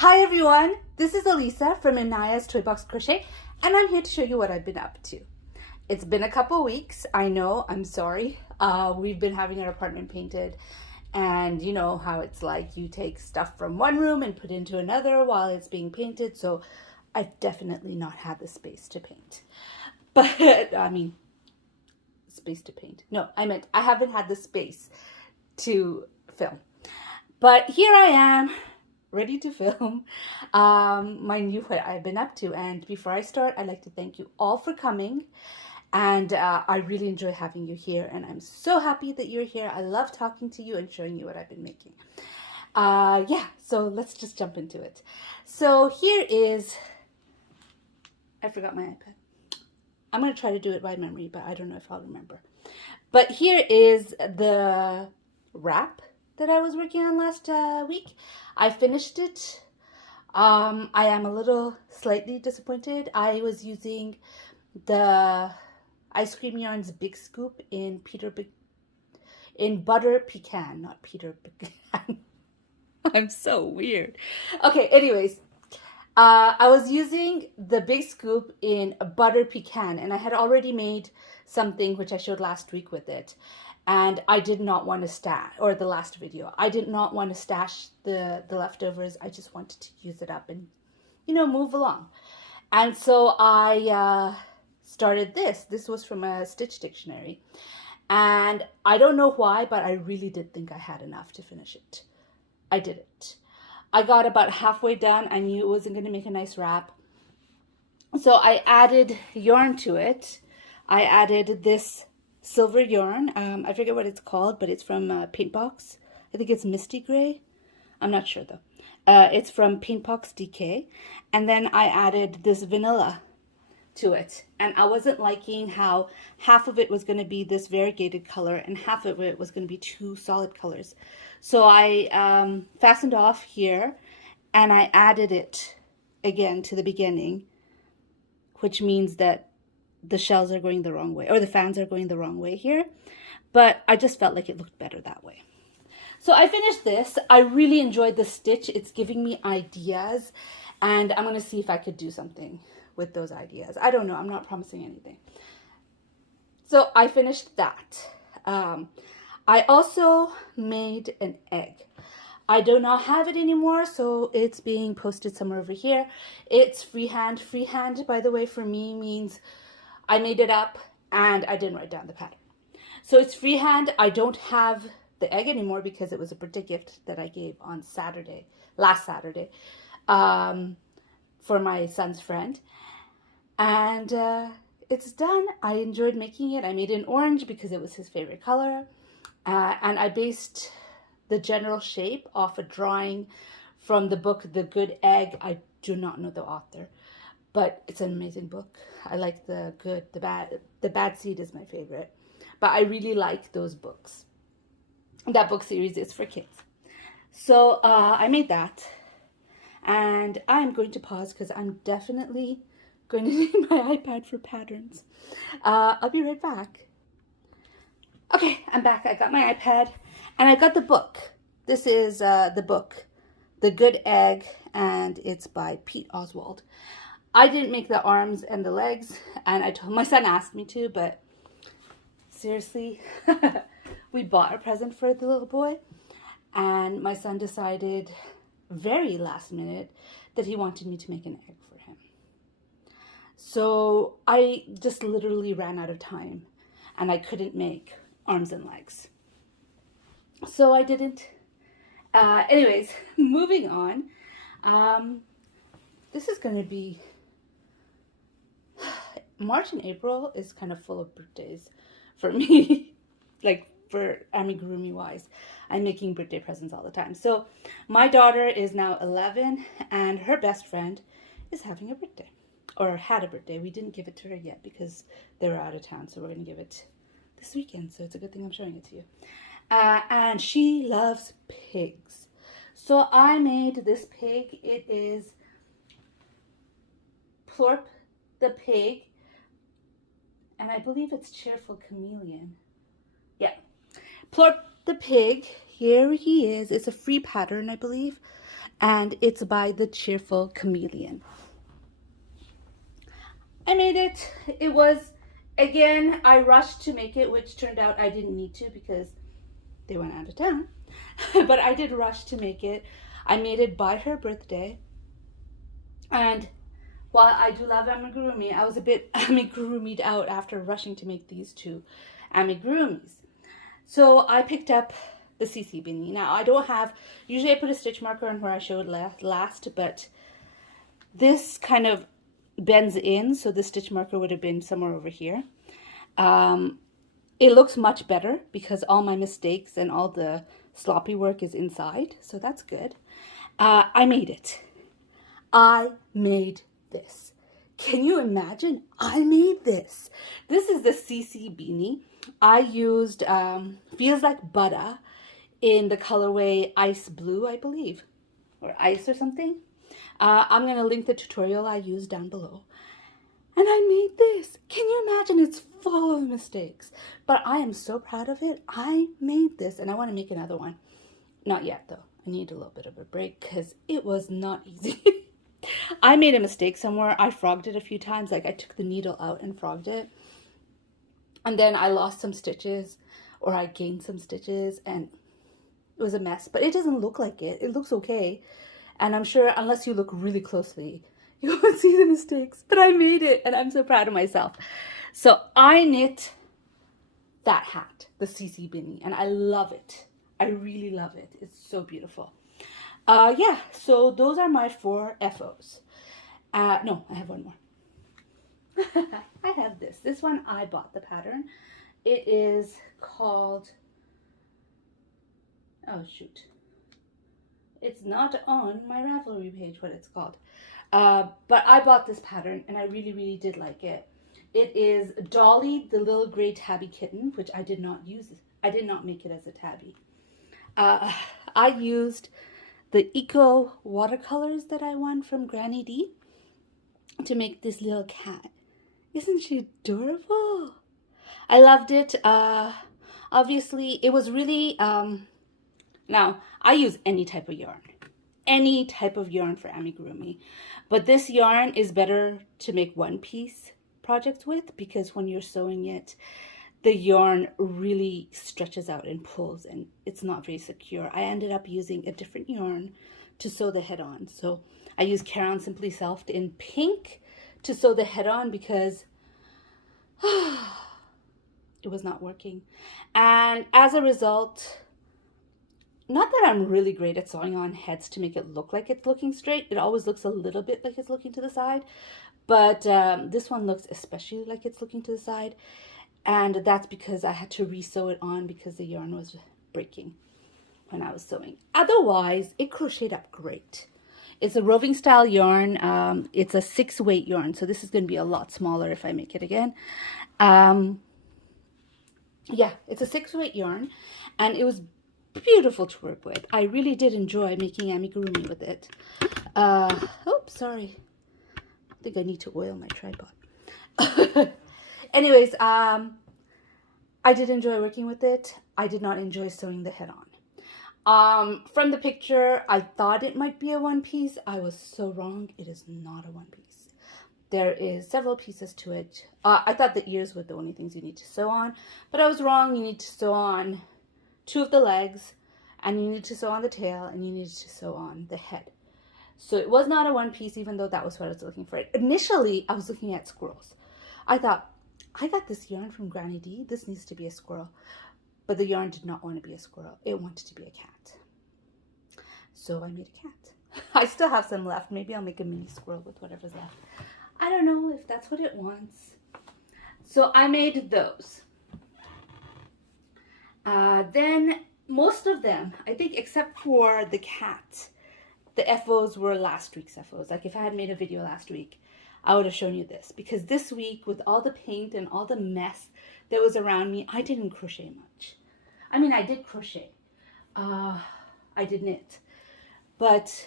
Hi everyone, this is Elisa from Inaya's Toy Box Crochet, and I'm here to show you what I've been up to. It's been a couple weeks, I know, I'm sorry. We've been having our apartment painted, and you know how it's like, you take stuff from one room and put into another while it's being painted, so I've definitely not had the space to paint. But, space to paint. No, I meant I haven't had the space to film. But here I am, ready to film my new what I've been up to. And before I start, I'd like to thank you all for coming. And I really enjoy having you here. And I'm so happy that you're here. I love talking to you and showing you what I've been making. Yeah, so let's just jump into it. So here is, I forgot my iPad. I'm going to try to do it by memory, but I don't know if I'll remember. But here is the wrap that I was working on last week. I finished it. I am a little slightly disappointed. I was using the Ice Cream Yarns Big Scoop in Butter Pecan, not Peter Pecan. I'm so weird. Okay, anyways. I was using the Big Scoop in Butter Pecan, and I had already made something which I showed last week with it. And I did not want to stash, or the last video, I did not want to stash the leftovers. I just wanted to use it up and, you know, move along. And so I started this. This was from a Stitch dictionary. And I don't know why, but I really did think I had enough to finish it. I didn't. I got about halfway done. I knew it wasn't going to make a nice wrap. So I added yarn to it. I added this silver yarn. I forget what it's called, but it's from Paintbox. I think it's Misty Gray. I'm not sure though. It's from Paintbox DK. And then I added this vanilla to it. And I wasn't liking how half of it was going to be this variegated color and half of it was going to be two solid colors. So I fastened off here and I added it again to the beginning, which means that the shells are going the wrong way, or the fans are going the wrong way here. But I just felt like it looked better that way. So I finished this. I really enjoyed the stitch. It's giving me ideas, and I'm going to see if I could do something with those ideas. I don't know. I'm not promising anything. So I finished that. I also made an egg. I do not have it anymore, so it's being posted somewhere over here. It's freehand. Freehand, by the way, for me means I made it up and I didn't write down the pattern. So it's freehand. I don't have the egg anymore because it was a birthday gift that I gave on Saturday, last Saturday, for my son's friend. And it's done. I enjoyed making it. I made it in orange because it was his favorite color. And I based the general shape off a drawing from the book, The Good Egg. I do not know the author, but it's an amazing book. I like the good, the bad. The Bad Seed is my favorite, but I really like those books. That book series is for kids. So I made that, and I'm going to pause because I'm definitely going to need my iPad for patterns. I'll be right back. Okay, I'm back. I got my iPad and I got the book. This is the book, The Good Egg, and it's by Pete Oswald. I didn't make the arms and the legs, and I told my son asked me to, but seriously, we bought a present for the little boy, and my son decided very last minute that he wanted me to make an egg for him. So I just literally ran out of time, and I couldn't make arms and legs. So I didn't. Anyways, moving on. This is going to be... March and April is kind of full of birthdays for me. Like for amigurumi wise. I'm making birthday presents all the time. So my daughter is now 11 and her best friend is having a birthday. Or had a birthday. We didn't give it to her yet because they were out of town. So we're going to give it this weekend, so it's a good thing I'm showing it to you. And she loves pigs. So I made this pig. It is Plorp the pig, and I believe it's Cheerful Chameleon. Yeah, Plorp the pig. Here he is. It's a free pattern, I believe. and it's by the Cheerful Chameleon. I made it. It was, again, I rushed to make it, which turned out I didn't need to because they went out of town. But I did rush to make it. I made it by her birthday. And while I do love amigurumis, I was a bit amigurumied out after rushing to make these two amigurumis. So I picked up the CC Beanie. Now I don't have, usually I put a stitch marker on where I showed last, but this kind of bends in, so the stitch marker would have been somewhere over here. It looks much better because all my mistakes and all the sloppy work is inside, so that's good. I made it. I made this. Can you imagine? I made this. This is the CC Beanie. I used Feels Like Butter in the colorway Ice Blue, I believe, or Ice or something. I'm going to link the tutorial I used down below. And I made this. Can you imagine? It's full of mistakes, but I am so proud of it. I made this, and I want to make another one. Not yet, though. I need a little bit of a break because it was not easy. I made a mistake somewhere. I frogged it a few times. Like I took the needle out and frogged it. And then I lost some stitches, or I gained some stitches, and it was a mess. But it doesn't look like it. It looks okay. And I'm sure unless you look really closely, you won't see the mistakes. But I made it, and I'm so proud of myself. So I knit that hat, the CC Beanie, and I love it. I really love it. It's so beautiful. Yeah, so those are my 4 FOs. No, I have one more. I have this. This one I bought the pattern. It is called, oh shoot. It's not on my Ravelry page what it's called. But I bought this pattern and I really, really did like it. It is Dolly, the little gray tabby kitten, which I did not use. I did not make it as a tabby. I used the Eco watercolors that I won from Granny D to make this little cat. Isn't she adorable? I loved it. Obviously, it was really, now, I use any type of yarn. Any type of yarn for amigurumi. But this yarn is better to make one-piece projects with because when you're sewing it, the yarn really stretches out and pulls and it's not very secure. I ended up using a different yarn to sew the head on. So I used Caron Simply Selfed in pink to sew the head on because it was not working. And as a result, not that I'm really great at sewing on heads to make it look like it's looking straight. It always looks a little bit like it's looking to the side. But this one looks especially like it's looking to the side. And that's because I had to re-sew it on because the yarn was breaking when I was sewing. Otherwise, it crocheted up great. It's a roving style yarn. It's a 6-weight yarn. So this is going to be a lot smaller if I make it again. Yeah, it's a 6-weight yarn. And it was beautiful to work with. I really did enjoy making amigurumi with it. Oops, sorry. I think I need to oil my tripod. Anyways, I did enjoy working with it. I did not enjoy sewing the head on. From the picture, I thought it might be a one-piece. I was so wrong. It is not a one-piece. There is several pieces to it. I thought the ears were the only things you need to sew on, but I was wrong. You need to sew on 2 of the legs, and you need to sew on the tail, and you need to sew on the head. So it was not a one-piece, even though that was what I was looking for. Initially, I was looking at squirrels. I thought, I got this yarn from Granny D. This needs to be a squirrel. But the yarn did not want to be a squirrel. It wanted to be a cat. So I made a cat. I still have some left. Maybe I'll make a mini squirrel with whatever's left. I don't know if that's what it wants. So I made those. Then most of them, I think except for the cat, the FOs were last week's FOs. Like if I had made a video last week, I would have shown you this. Because this week, with all the paint and all the mess that was around me, I didn't crochet much. I mean, I did crochet. I did knit. But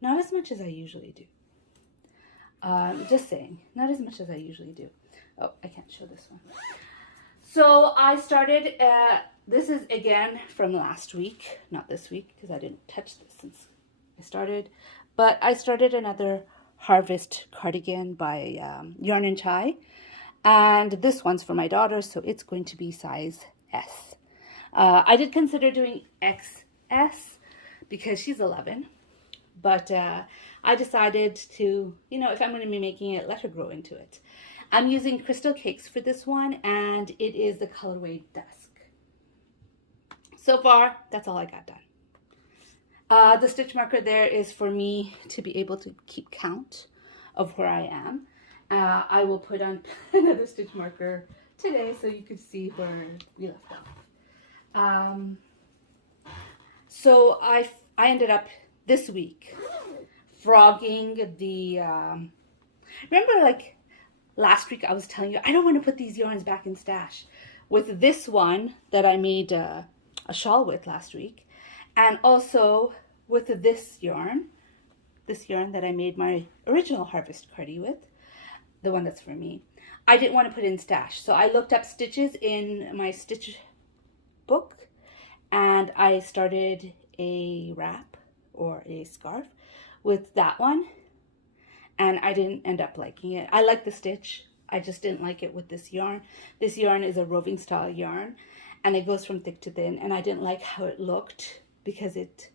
not as much as I usually do. Just saying, not as much as I usually do. Oh, I can't show this one. So I started This is again from last week, not this week because I didn't touch this since I started. But I started another Harvest cardigan by Yarn and Chai. And this one's for my daughter, so it's going to be size S. I did consider doing XS because she's 11. But I decided to, if I'm going to be making it, let her grow into it. I'm using Crystal Cakes for this one, and it is the colorway Dusk. So far, that's all I got done. The stitch marker there is for me to be able to keep count of where I am. I will put on another stitch marker today so you can see where we left off. So I ended up this week frogging the, remember like last week I was telling you, I don't want to put these yarns back in stash. With this one that I made a shawl with last week, and also with this yarn that I made my original Harvest Cardi with, the one that's for me, I didn't want to put in stash. So I looked up stitches in my stitch book, and I started a wrap or a scarf with that one, and I didn't end up liking it. I like the stitch, I just didn't like it with this yarn. This yarn is a roving style yarn, and it goes from thick to thin, and I didn't like how it looked because it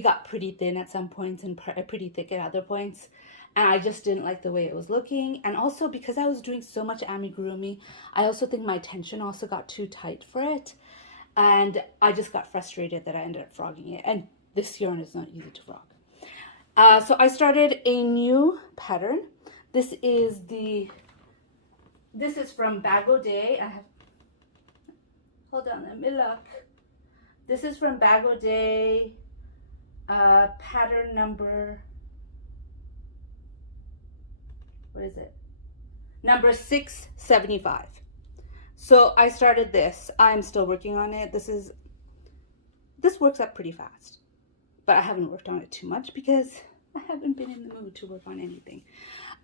got pretty thin at some points and pretty thick at other points, and I just didn't like the way it was looking. And also because I was doing so much amigurumi, I also think my tension also got too tight for it, and I just got frustrated that I ended up frogging it, and this yarn is not easy to frog. So I started a new pattern. This is from Bago Day. Hold on, let me look. This is from Bago Day, pattern number, what is it? Number 675. So I started this. I'm still working on it. This works up pretty fast, but I haven't worked on it too much because I haven't been in the mood to work on anything.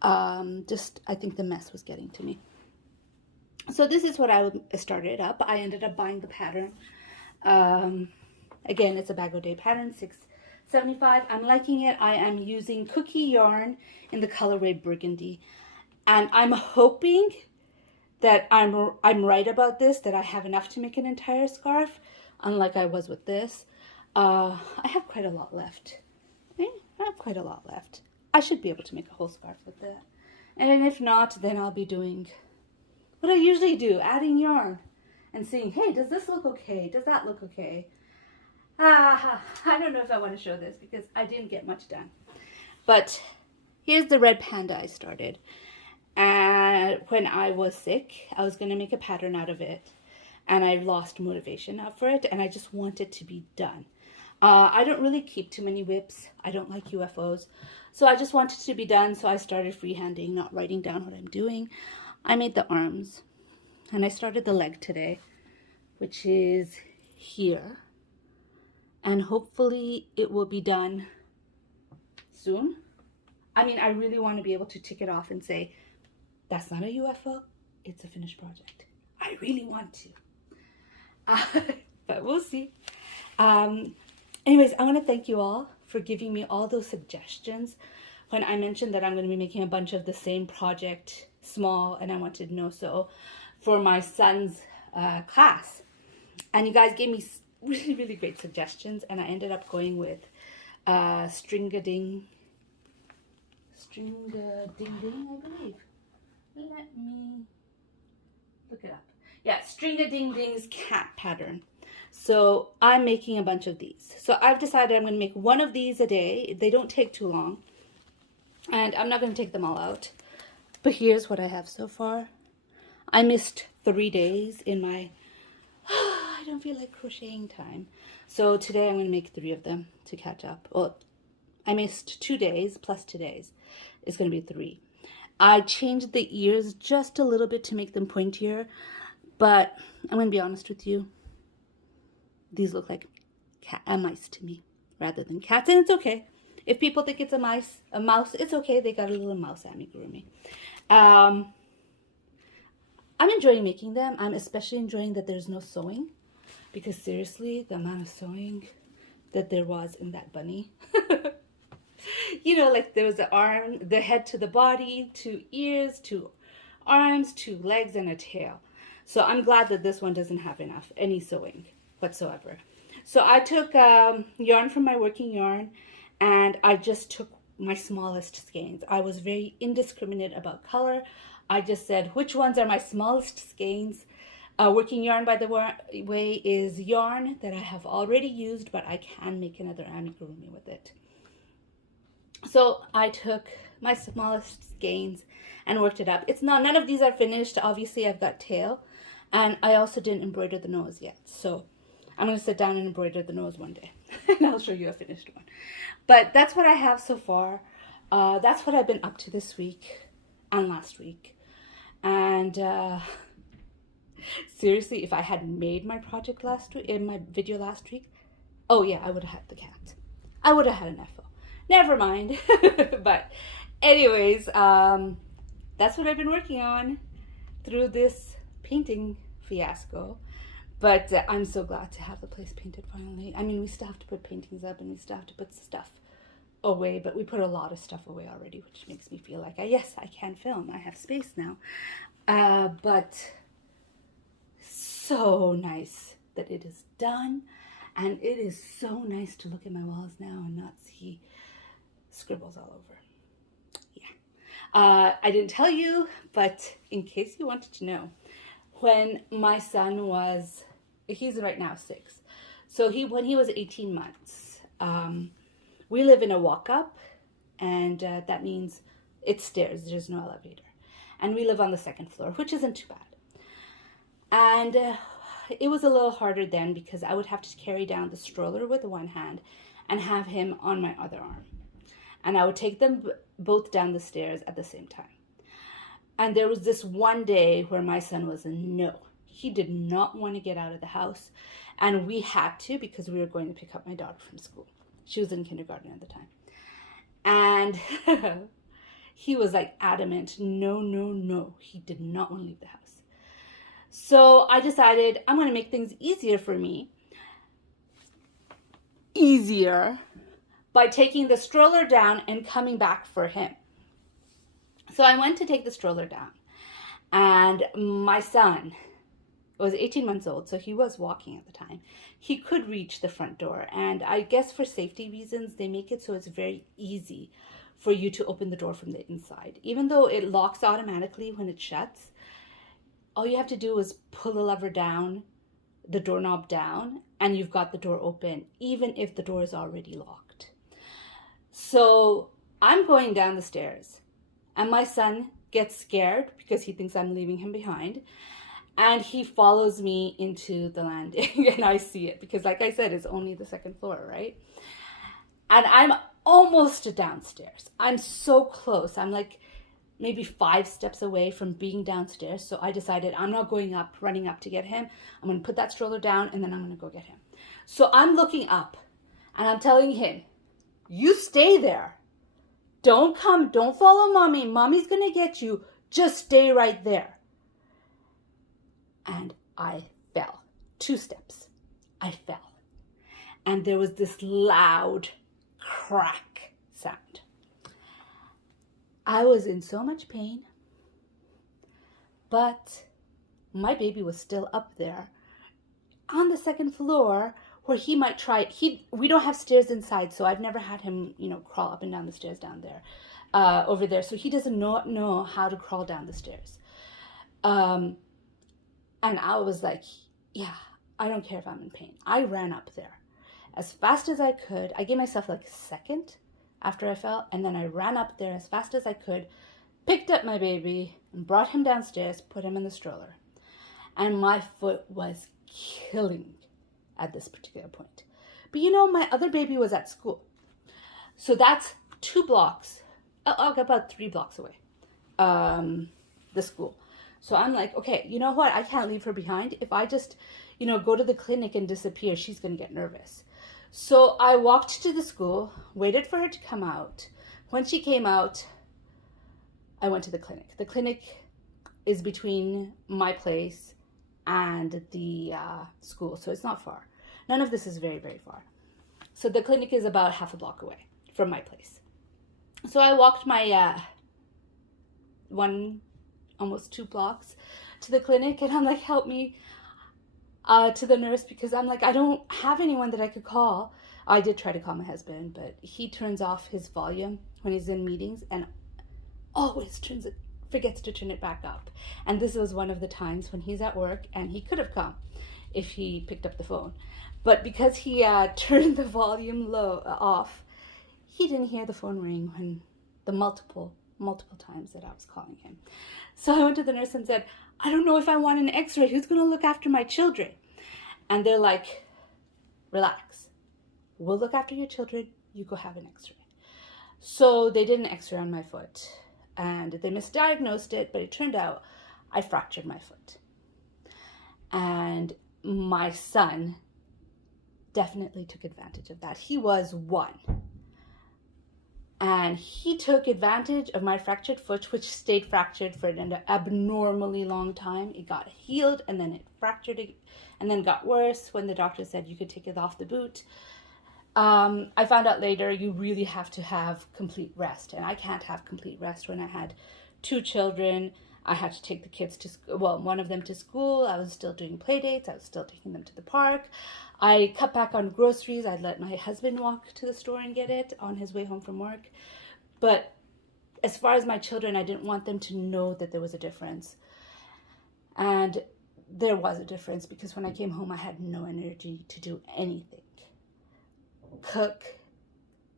I think the mess was getting to me. So this is what I started up. I ended up buying the pattern. Again, it's a Bago Day pattern, 675. I'm liking it. I am using cookie yarn in the colorway Burgundy, and I'm hoping that I'm right about this, that I have enough to make an entire scarf, unlike I was with this. I have quite a lot left. I have quite a lot left. I should be able to make a whole scarf with that. And if not, then I'll be doing what I usually do, adding yarn and seeing, hey, does this look okay? Does that look okay? I don't know if I want to show this because I didn't get much done. But here's the red panda I started. And when I was sick, I was going to make a pattern out of it. And I lost motivation for it, and I just want it to be done. I don't really keep too many whips. I don't like UFOs. So I just wanted to be done, so I started freehanding, not writing down what I'm doing. I made the arms, and I started the leg today, which is here. And hopefully it will be done soon. I mean, I really want to be able to tick it off and say, that's not a UFO, it's a finished project. I really want to. But we'll see. Anyways, I want to thank you all for giving me all those suggestions when I mentioned that I'm going to be making a bunch of the same project, small, and I wanted to know so, for my son's class. And you guys gave me really, really great suggestions, and I ended up going with String-a-Ding, I believe. Let me look it up. Yeah, String-a-Ding-Ding's cat pattern. So I'm making a bunch of these. So I've decided I'm going to make one of these a day. They don't take too long. And I'm not going to take them all out. But here's what I have so far. I missed 3 days in my I don't feel like crocheting time. So today I'm going to make 3 of them to catch up. Well, I missed 2 days plus today's. It's going to be 3. I changed the ears just a little bit to make them pointier. But I'm going to be honest with you. These look like mice to me rather than cats. And it's okay. If people think it's a mouse, it's okay. They got a little mouse amigurumi. I'm enjoying making them. I'm especially enjoying that there's no sewing. because seriously, the amount of sewing that there was in that bunny. You know, like there was the arm, the head to the body, 2 ears, 2 arms, 2 legs, and a tail. So I'm glad that this one doesn't have any sewing whatsoever. So I took yarn from my working yarn, and I just took my smallest skeins. I was very indiscriminate about color. I just said, which ones are my smallest skeins? Working yarn, by the way, is yarn that I have already used, but I can make another amigurumi with it. So I took my smallest skeins and worked it up. None of these are finished. Obviously, I've got tail, and I also didn't embroider the nose yet. So I'm going to sit down and embroider the nose one day, and I'll show you a finished one. But that's what I have so far. That's what I've been up to this week and last week. And seriously, if I had made my project last week, in my video last week, oh yeah, I would have had the cat. I would have had an FO. Never mind. But anyways, that's what I've been working on through this painting fiasco. But I'm so glad to have the place painted finally. I mean, we still have to put paintings up, and we still have to put stuff away, but we put a lot of stuff away already, which makes me feel like, yes, I can film. I have space now. But so nice that it is done, and it is so nice to look at my walls now and not see scribbles all over. Yeah. I didn't tell you, but in case you wanted to know, when my son was, he's right now 6. So when he was 18 months, we live in a walk-up, and that means it's stairs. There's no elevator. And we live on the 2nd floor, which isn't too bad. And it was a little harder then because I would have to carry down the stroller with one hand and have him on my other arm. And I would take them both down the stairs at the same time. And there was this one day where my son was no. He did not want to get out of the house. And we had to because we were going to pick up my daughter from school. She was in kindergarten at the time. And he was like adamant, no, no, no. He did not want to leave the house. So I decided I'm going to make things easier for me. Easier by taking the stroller down and coming back for him. So I went to take the stroller down, and my son was 18 months old, so he was walking at the time. He could reach the front door, and I guess for safety reasons, they make it so it's very easy for you to open the door from the inside. Even though it locks automatically when it shuts, all you have to do is pull the lever down, the doorknob down, and you've got the door open, even if the door is already locked. So I'm going down the stairs, and my son gets scared because he thinks I'm leaving him behind. And he follows me into the landing, and I see it because, like I said, it's only the 2nd floor, right? And I'm almost downstairs. I'm so close. I'm like maybe 5 steps away from being downstairs. So I decided I'm not going up, running up to get him. I'm going to put that stroller down, and then I'm going to go get him. So I'm looking up, and I'm telling him, you stay there. Don't come. Don't follow mommy. Mommy's going to get you. Just stay right there. And I fell. 2 steps. I fell. And there was this loud crack sound. I was in so much pain, but my baby was still up there on the 2nd floor where he might try. We don't have stairs inside, so I've never had him, crawl up and down the stairs down there, over there. So he doesn't know how to crawl down the stairs. And I was like, yeah, I don't care if I'm in pain. I ran up there as fast as I could. I gave myself like a second after I fell, and then I ran up there as fast as I could, picked up my baby, and brought him downstairs, put him in the stroller. And my foot was killing at this particular point. But my other baby was at school. So that's 2 blocks, about 3 blocks away, the school. So I'm like, okay, you know what? I can't leave her behind. If I just, go to the clinic and disappear, she's going to get nervous. So I walked to the school, waited for her to come out. When she came out, I went to the clinic. The clinic is between my place and the school, so it's not far. None of this is very, very far. So the clinic is about half a block away from my place. So I walked my almost 2 blocks to the clinic, and I'm like, help me, to the nurse, because I'm like, I don't have anyone that I could call. I did try to call my husband, but he turns off his volume when he's in meetings and always forgets to turn it back up. And this was one of the times when he's at work, and he could have come if he picked up the phone. But because he turned the volume off, he didn't hear the phone ring when the multiple times that I was calling him. So I went to the nurse and said, I don't know if I want an x-ray. Who's going to look after my children? And they're like, relax. We'll look after your children. You go have an x-ray. So they did an x-ray on my foot, and they misdiagnosed it, but it turned out I fractured my foot. And my son definitely took advantage of that. He was 1. And he took advantage of my fractured foot, which stayed fractured for an abnormally long time. It got healed, and then it fractured, and then got worse when the doctor said you could take it off the boot. I found out later you really have to have complete rest, and I can't have complete rest when I had 2 children. I had to take the kids to school, well, one of them to school. I was still doing play dates. I was still taking them to the park. I cut back on groceries. I'd let my husband walk to the store and get it on his way home from work. But as far as my children, I didn't want them to know that there was a difference. And there was a difference, because when I came home, I had no energy to do anything. Cook,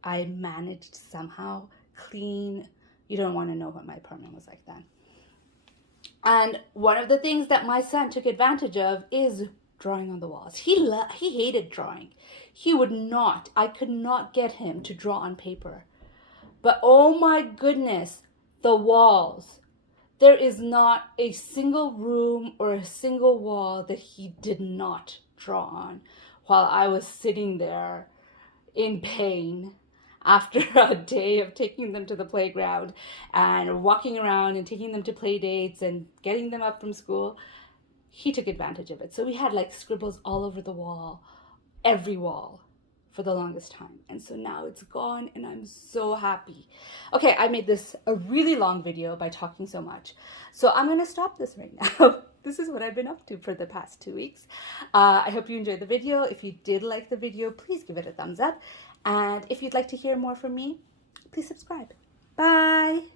I managed somehow. Clean, you don't want to know what my apartment was like then. And one of the things that my son took advantage of is drawing on the walls. He hated drawing. He would not. I could not get him to draw on paper. But oh my goodness, the walls. There is not a single room or a single wall that he did not draw on while I was sitting there in pain after a day of taking them to the playground and walking around and taking them to play dates and getting them up from school. He took advantage of it. So we had like scribbles all over the wall, every wall, for the longest time. And so now it's gone, and I'm so happy. Okay, I made this a really long video by talking so much. So I'm going to stop this right now. This is what I've been up to for the past 2 weeks. I hope you enjoyed the video. If you did like the video, please give it a thumbs up. And if you'd like to hear more from me, please subscribe. Bye.